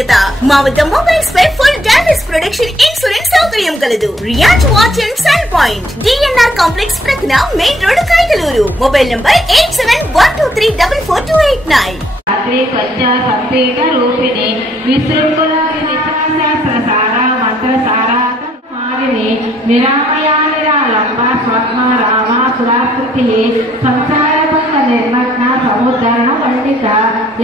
ప్రత్యేకత. మా వద్ద మొబైల్స్ పై ఫుల్ డ్యామేజ్ ప్రొటెక్షన్ ఇన్సూరెన్స్ సౌకర్యం కలదు. Riyaz watch and cell point, DNR complex ప్రక్కన main road, Kaikaluru. Mobile number 8712344289. సంపీఠ రూపిణి విశృంఖలాది నిశాస్త్రసారా మంత్రసారామారిణి నిరామయా నిరాలంబ స్వప్న రామ సురాకృతి సంసారభంగ నిర్మగ్న సముద్ధరణ పండిత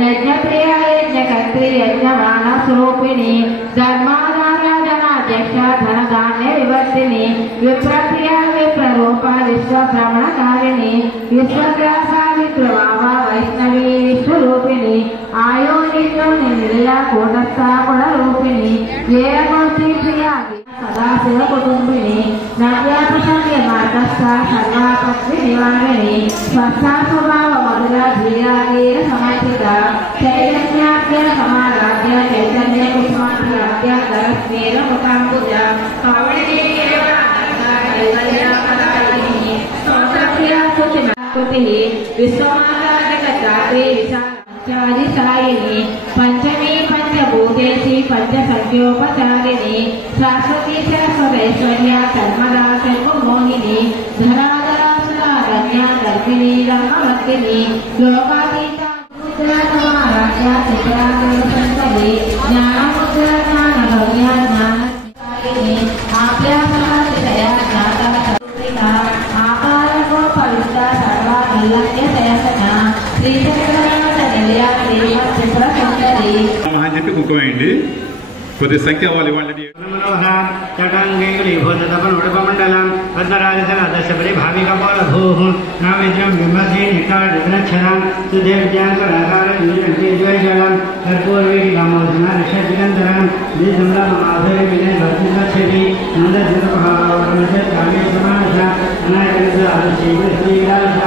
యజ్ఞప్రియ యజ్ఞకర్త్రి యజ్ఞమాన స్వరూపిణి ధర్మాధారాధనాధ్యక్ష ధనధాన్య వివర్తిని విప్రప్రియ విప్రరూప విశ్వభ్రమణకారిణి విశ్వగ్రాస విప్రవామ వైష్ణవి విశ్వరూపిణి ఆయోనిత్యం నిర్య కూటస్థాకుల రూపిణి ఏమూర్తి ప్రియాగి సదాశివ కుటుంబిని నవ్యాపుషమ్య మార్గస్థ సర్వాపత్రి నివారిణి స్వస్థా స్వభావ మధుర ధీరాగీర సమర్పిత చైతన్యాద్య సమారాధ్య చైతన్య కుసుమాధ్యాద్య ధరస్మేర ముఖాంబుజ కవళిని విశ్వమారాధకత్రి విశాలి పంచమీ పంచభూతేసి పంచసంఖ్యోపచారిణి శాశ్వతీ శాశ్వతైశ్వర్య కర్మదా సర్వమోహిని ధరాధరాసురాధన్య గర్భిణి రమవర్తిని లోకాతీత ముద్రారాధ్య చిత్రాంతరి జ్ఞానముద్ర జ్ఞానభవ్య జ్ఞానని ఆప్యాసయ జ్ఞాత ఆకారో పవిత్ర సర్వాల్య శయసన అని చెప్పి కుంకుమేయండి. కొద్ది సంఖ్య వాళ్ళు ఇవ్వండి. మండలం పద్మరాజసనదశబలి భావికపోలభూః నావిద్యం విమర్శి నికాళక్షరం సుదేవ్యాకరాకార జ్వైజలం కర్పూర్వేడి కామోధన ఋషిగంధరం దీసంలామాధురి వినయ భక్తిలక్షి నందజనపహారమజ కామేశమానస అనాయకనస ఆశీర్వదీరాస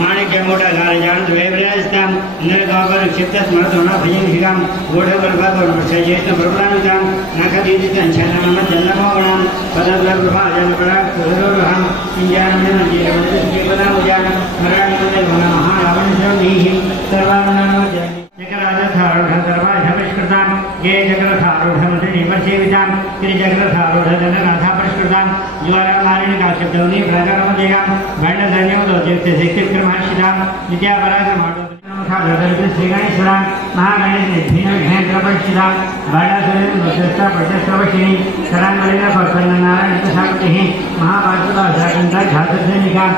माणिक्यमोटलालयान द्वैव्रयास्तां नरगावर क्षिप्तस्मरतोना भयंहिकां गोढवर्भागवर्षयेष्ण प्रभुरामितां नाकदीदितं छन्नमम जन्नमोगणां पदब्लप्रभाजनपरा कुलरोहं इन्द्यानमजीरवदस्केवनामुजान नारायणमहारावणशमीः सर्वाननामोजयन् जगराजधारूढधर्माधपरिष्कृतां ये जगरथारूढमन्त्रिनिमसेवितां गिरिजगरथारूढधननाथापरिष्कृतां ज्वालामालिनिकाशब्दौनि प्रकरमजयां भण्डधन्योदोद्युक्तशिक्तिक्रमहर्षितां विद्यापरागमाडोश्रीगणेश्वरां महागणेशनिधिनघ्नेन्द्रपरिष्ठितां भाडासुरेन्द्रप्रशस्त्रवशिनी कराङ्गलिनप्रसन्ननारायणशाक्तिः महापार्श्वदाशाकन्ताघातसैनिकां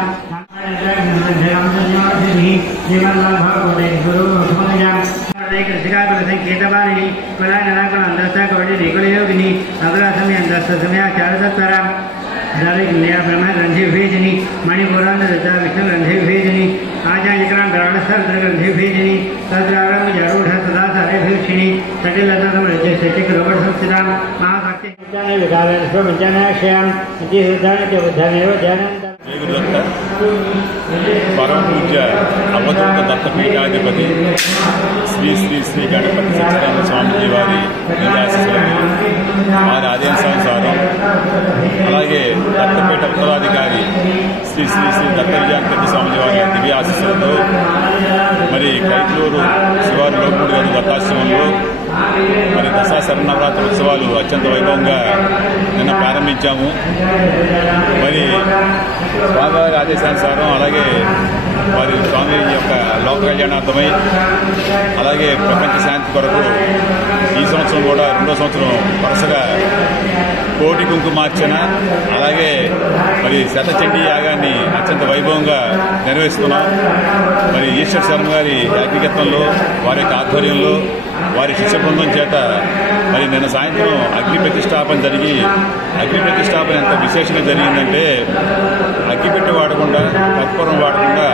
कृषिकाकुलसंकेतवारिणी कलाननाकुलन्दस्तकवटिनिकुलयोगिनी अग्रसमयन्दस्तसमयाचारसत्तरां दारिकल्या ब्रह्मग्रन्थिविभेदिनी मणिपुरान्ददत्ता विष्णुग्रन्थिविभेदिनी आचार्यकरान्तराणस्थग्रन्थिविभेदिनी तद्रारम्भजारूढ सदा सारेभीक्षिणी सटिलतसमरजस्थितिकरोगसंस्थितां महाभक्ति विकालस्वविज्ञानाशयां बुद्धिसिद्धानित्यबुद्धमेव जानन्त పరమ పూజ్య అవధూత దత్తపీఠాధిపతి శ్రీ శ్రీ శ్రీ గణపతి సత్యనారాయణ స్వామిజీ వారి నిరాశిస్తులను వారి ఆదేశానుసారం అలాగే దత్తపీఠ ఉత్తరాధికారి శ్రీ శ్రీ శ్రీ దత్త విజయాకృతి స్వామిజీ వారి దివ్య ఆశీస్సులతో మరి కైకలూరు శివారి లోపూడి గారి దత్తాశ్రమంలో మరి దసరా శరన్నవరాత్రి ఉత్సవాలు అత్యంత వైభవంగా నిన్న ప్రారంభించాము. మరి స్వామివారి ఆదేశానుసారం అలాగే వారి స్వామి యొక్క లోక కళ్యాణార్థమై అలాగే ప్రపంచ శాంతి కొరకు ఈ సంవత్సరం కూడా రెండో సంవత్సరం వరుసగా కోటి కుంకుమార్చన అలాగే మరి శతచండీ యాగాన్ని అత్యంత వైభవంగా నిర్వహిస్తున్నాం. మరి ఈశ్వర శర్మ గారి యాజ్ఞికత్వంలో వారి యొక్క ఆధ్వర్యంలో వారి శిష్య బృందం చేత మరి నిన్న సాయంత్రం అగ్ని ప్రతిష్టాపన జరిగి అగ్ని ప్రతిష్టాపన ఎంత విశేషంగా జరిగిందంటే అగ్గిపెట్టి వాడకుండా కర్పూరం వాడకుండా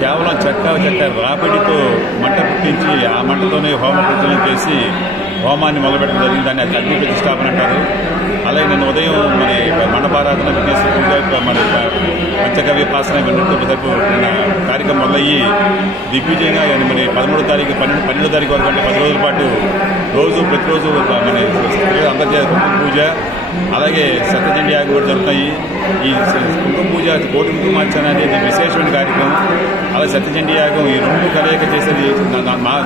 కేవలం చెక్క రాపిడితో మంట పుట్టించి ఆ మంటతోనే హోమ ప్రజ్వలనం చేసి హోమాన్ని మొదలుపెట్టడం జరిగింది. దాన్ని అగ్ని ప్రతిష్టాపన అంటారు. అలాగే నిన్న ఉదయం మరి మండపారాధన విఘ్నేశ్వర పూజ మరి పంచకవ్య పాసన ఇవన్నిటితో రేపు నిన్న కార్యక్రమం మొదలయ్యి దిగ్విజయంగా మరి 12వ తారీఖు 12వ తారీఖు వరకు అంటే 10 రోజుల పాటు ప్రతిరోజు మన అంతర్జాతీయ పూజ అలాగే సత్యచండీ యాగం కూడా జరుగుతాయి. ఈ కుంకుమ పూజ కోటి కుంకుమార్చన అనేది విశేషమైన కార్యక్రమం. అలా సత్యచండీ యాగం ఈ రెండు కలయిక చేసేది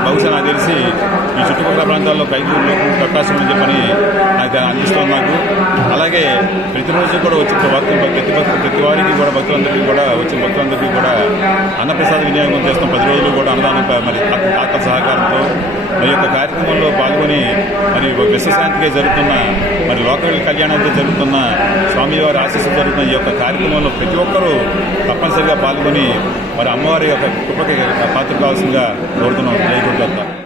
బహుశా నాకు తెలిసి ఈ చుట్టుపక్కల ప్రాంతాల్లో కైకూరులో ప్రకాశం అని చెప్పని నాకు అందిస్తాం నాకు. అలాగే ప్రతిరోజు కూడా వచ్చి ప్రతి వారికి కూడా భక్తులందరికీ కూడా వచ్చిన భక్తులందరికీ కూడా అన్నప్రసాద వినియోగం చేస్తాం. 10 రోజులు కూడా అన్నదానం మరి ఆత్మ సహకారంతో ఈ యొక్క కార్యక్రమంలో పాల్గొని మరి విశ్వశాంతిగా జరుగుతున్న మరి లోక కళ్యాణంతో జరుగుతున్న స్వామివారి ఆశీస్సులు జరుగుతున్న ఈ యొక్క కార్యక్రమంలో ప్రతి ఒక్కరూ తప్పనిసరిగా పాల్గొని మరి అమ్మవారి యొక్క కృపకి పాత్ర కావాల్సిందిగా కోరుతున్నాం. జై గురుదత్త.